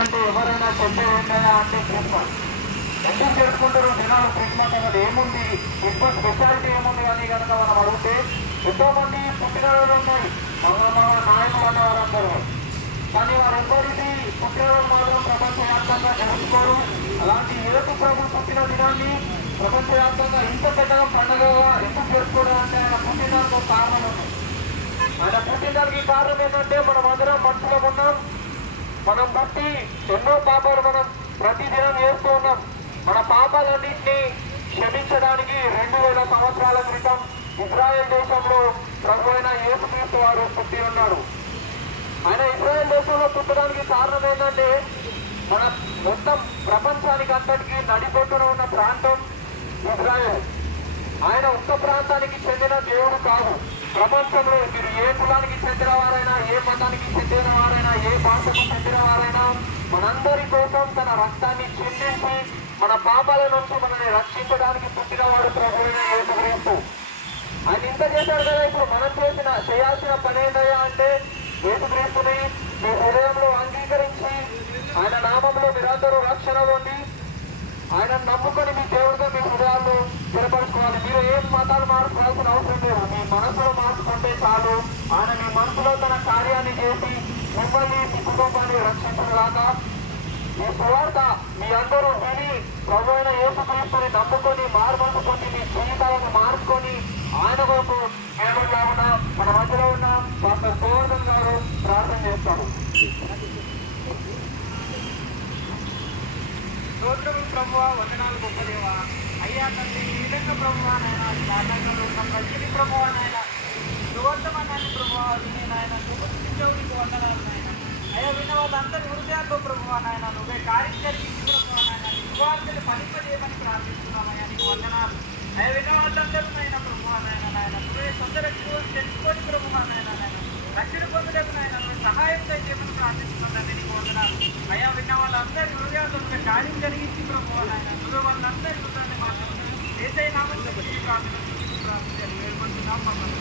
అంటే ఎవరైనా చెడ్డ ఉన్నాయా అంటే క్రిస్మస్ ఎందుకు జరుపుకుంటారు జనాలు క్రిస్మస్ అనేది ఏముంది? క్రిస్మస్ స్పెషాలిటీ ఏముంది అని కనుక మనం అడిగితే ఎంతో మంది పుట్టినరోజులు ఉన్నాయి మన మన నాయకులు అన్నవారందరూ కానీ వారెవ్వరిది పుట్టినరోజు మాత్రం ప్రపంచవ్యాప్తంగా జరుపుకోరు. అలాంటి ఏడు ప్రభు పుట్టిన దినాన్ని ప్రపంచవ్యాప్తంగా ఇంత పెద్దగా పండుగగా ఎందుకు జరుపుకోవడం అంటే ఆయన పుట్టినకు కారణం ఉంది. ఆయన పుట్టినదానికి కారణం ఏంటంటే మనం అందరం మనుషులం ఉన్నాం. మనం బట్టి ఎన్నో పాపాలు మనం ప్రతిదినం చేస్తూ ఉన్నాం. మన పాపాలన్నింటినీ క్షమించడానికి రెండు వేల సంవత్సరాల క్రితం ఇజ్రాయెల్ దేశంలో ప్రభు అయిన యేసుక్రీస్తు వారు పుట్టి ఉన్నారు. ఆయన ఇజ్రాయెల్ దేశంలో పుట్టడానికి కారణం ఏంటంటే మన మొత్తం ప్రపంచానికి అంతటికి నడిపొట్టున ఉన్న ప్రాంతం ఇజ్రాయెల్. ఆయన ఒక్క ప్రాంతానికి చెందిన దేవుడు కాదు. ప్రపంచంలో మీరు ఏ కులానికి చెందిన వారైనా ఏ మతానికి చెందిన వారైనా ఏ భాషకు చెందిన మనందరి కోసం తన రక్తాన్ని చెల్లించి మన పాపాల నుంచి మనల్ని రక్షించడానికి పుట్టినవాడు ప్రభు అయిన యేసుక్రీస్తు. ఆయన ఇంత చేశాడు కదా ఇప్పుడు మనం చేసిన చేయాల్సిన పని ఏంటయ్యా అంటే యేసుక్రీస్తుని మీ హృదయంలో అంగీకరించి ఆయన నామంలో మీరందరూ రక్షణ పొంది ఆయన నమ్ముకొని మీ దేవుడితో మీ హృదయాల్లో స్థిరపరచుకోవాలి. మీరు ఏం మతాలు మార్చుకోవాల్సిన అవసరం లేదు. మీ మనసులో మార్చుకుంటే చాలు. ఆయన మీ మనసులో తన కార్యాన్ని చేసి మిమ్మల్ని మీ కుటుంబాన్ని రక్షించలాగా ఈ సువార్త మీ అందరూ విని ప్రభు అయిన యేసుక్రీస్తుని నమ్ముకొని పొంది మీ జీవితాలను మార్చుకొని ఆయన కొరకు దేవుడు కాకుండా మన మధ్యలో ఉన్న. డాక్టర్ గోవర్ధన్ గారు ప్రార్థన చేస్తారు. స్తోత్రము ప్రభువ వందనాలు గొప్ప అయ్యా తండ్రి ఈ విధంగా ప్రభువానైనా నాయన దానంలో ఉన్న ప్రతిని ప్రభువ నాయన. సువర్ధమన్నాన్ని ప్రభువ విని నాయన చూపించవుడికి వందనాలు నాయన. అయ్యా విన్న వాళ్ళందరి హృదయాల్లో ప్రభువ నాయన నువ్వే కార్యం జరిగించి ప్రభువ నాయన సువార్తలు ఫలింపజేయమని ప్రార్థిస్తున్నామయ్యా నీకు వందనాలు. అయ్యా విన్న వాళ్ళందరూ నాయన ప్రభువ నాయన నాయన. నువ్వే సొంత రక్షణ తెలుసుకొని ప్రభువ నాయన నాయన. రక్షణ పొందడానికి నాయన నువ్వు సహాయం చేయమని ప్రార్థిస్తున్నాను నీకు వందనాలు. అయ్యా విన్న వాళ్ళందరి హృదయాల్లో నువ్వే కార్యం జరిగించి ప్రభువ నాయన. నువ్వే వాళ్ళందరి హృదయాన్ని మాట్లాడుతున్నాను ఏదైనా ప్రార్థన ప్రార్థన వేడుకుంటున్నాం మమ్మల్ని